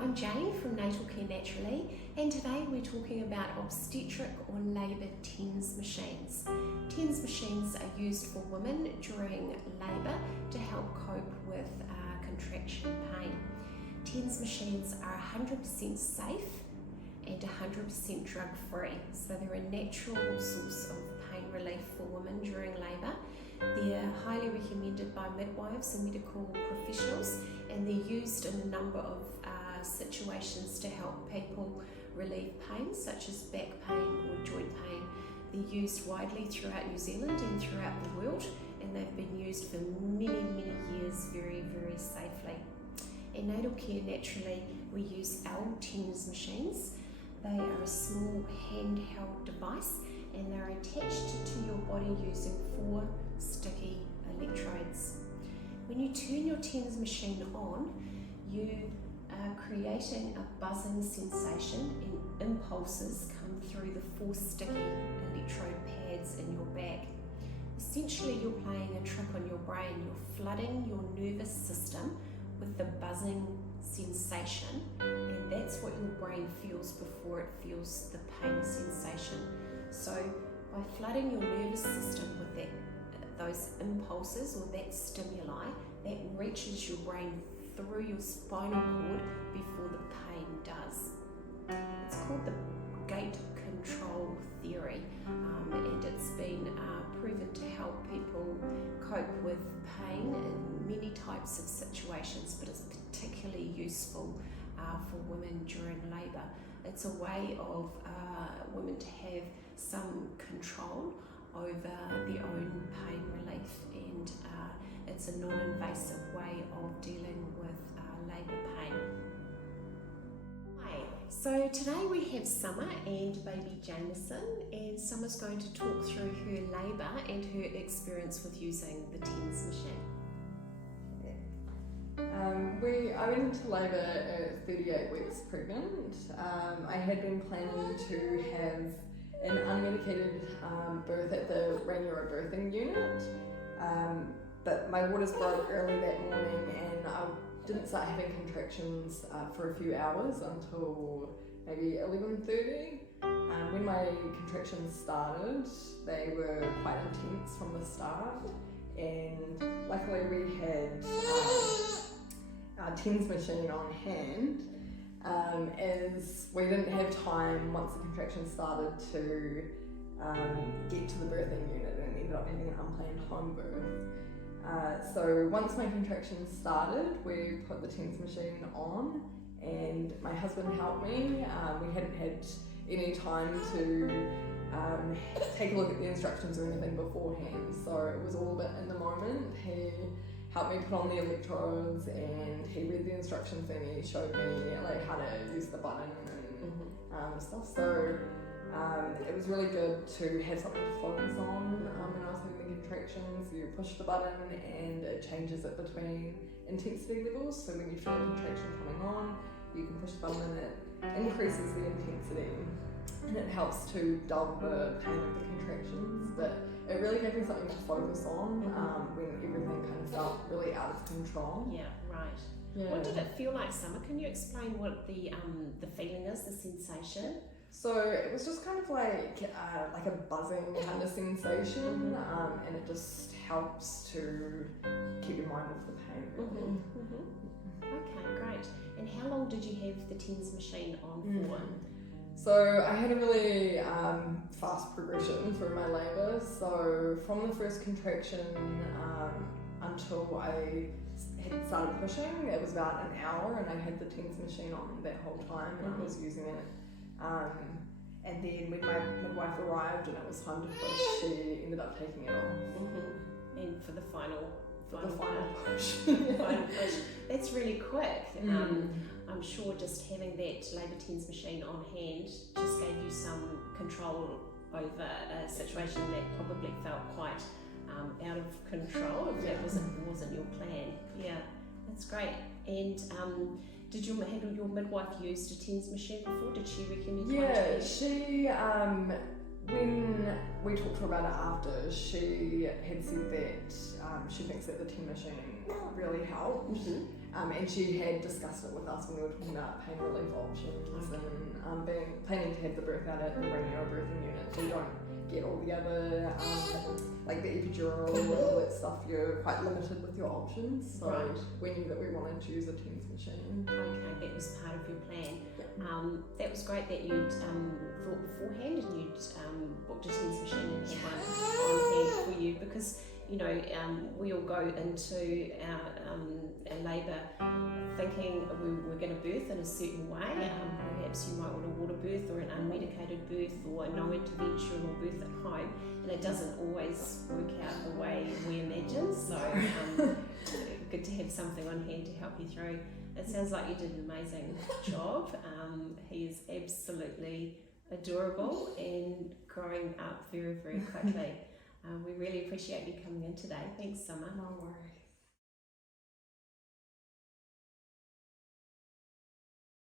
I'm Jane from Natal Care Naturally, and today we're talking about obstetric or labour TENS machines. TENS machines are used for women during labour to help cope with contraction pain. TENS machines are 100% safe and 100% drug-free, so they're a natural source of pain relief for women during labour. They're highly recommended by midwives and medical professionals, and they're used in a number of situations to help people relieve pain, such as back pain or joint pain. They're used widely throughout New Zealand and throughout the world, and they've been used for many years very safely. In Natal Care Naturally, we use our TENS machines. They are a small handheld device, and they're attached to your body using 4 sticky electrodes. When you turn your TENS machine on, you are creating a buzzing sensation, and impulses come through the 4 sticky electrode pads in your back. Essentially, you're playing a trick on your brain. You're flooding your nervous system with the buzzing sensation, and that's what your brain feels before it feels the pain sensation. So by flooding your nervous system with those impulses or that stimuli, that reaches your brain through your spinal cord before the pain does. It's called the gate control theory, and it's been proven to help people cope with pain in many types of situations, but it's particularly useful for women during labour. It's a way of women to have some control over their own pain relief, and it's a non-invasive way of dealing with labour pain. Hi, so today we have Summer and baby Jameson, and Summer's going to talk through her labour and her experience with using the TENS machine. I went into labour at 38 weeks pregnant. I had been planning to have an unmedicated birth at the Rainiero birthing unit, but my waters broke early that morning, and I didn't start having contractions for a few hours until maybe 11:30. When my contractions started, they were quite intense from the start, and luckily we had our TENS machine on hand, as we didn't have time once the contractions started to get to the birthing unit, and ended up having an unplanned home birth. So once my contractions started, we put the TENS machine on, and my husband helped me. We hadn't had any time to take a look at the instructions or anything beforehand, so it was all a bit in the moment. He helped me put on the electrodes, and he read the instructions, and he showed me like how to use the button and stuff. So it was really good to have something to focus on when I was having the contractions. You push the button and it changes it between intensity levels. So when you feel a contraction coming on, you can push the button and it increases the intensity, and it helps to dull the pain of the contractions. But it really gave me something to focus on when everything kind of felt really out of control. Yeah, right. Yeah. What did it feel like, Summer? Can you explain what the feeling is, the sensation? So it was just kind of like a buzzing kind of sensation, and it just helps to keep your mind off the pain. Really. Okay, great. And how long did you have the TENS machine on for? So I had a really fast progression through my labour. So from the first contraction until I had started pushing, it was about an hour, and I had the TENS machine on that whole time, and I was using it. And then when my midwife arrived and it was time to push, she ended up taking it off. And for the final push. final push. That's really quick. I'm sure just having that labour TENS machine on hand just gave you some control over a situation that probably felt quite out of control, if that wasn't your plan. Yeah, that's great. And had your midwife used a TENS machine before? Did she recommend one? Yeah, she, when we talked to her about it after, she had said that she thinks that the TENS machine really helped. And she had discussed it with us when we were talking about pain relief options and planning to have the birth out at the Raniero birthing unit. So you don't get all the other, like the epidural and all that stuff. You're quite limited with your options. So we knew that we wanted to use a TENS machine. Okay, that was part of your plan. That was great that you'd thought beforehand and you'd booked a TENS machine and had one on hand for you, because you know we all go into our labour thinking we're going to birth in a certain way. Perhaps you might want a water birth or an unmedicated birth or no intervention or birth at home, and it doesn't always work out the way we imagine. So good to have something on hand to help you through. It sounds like you did an amazing job. He is absolutely adorable and growing up very, very quickly. We really appreciate you coming in today. Thanks, Summer. No worries.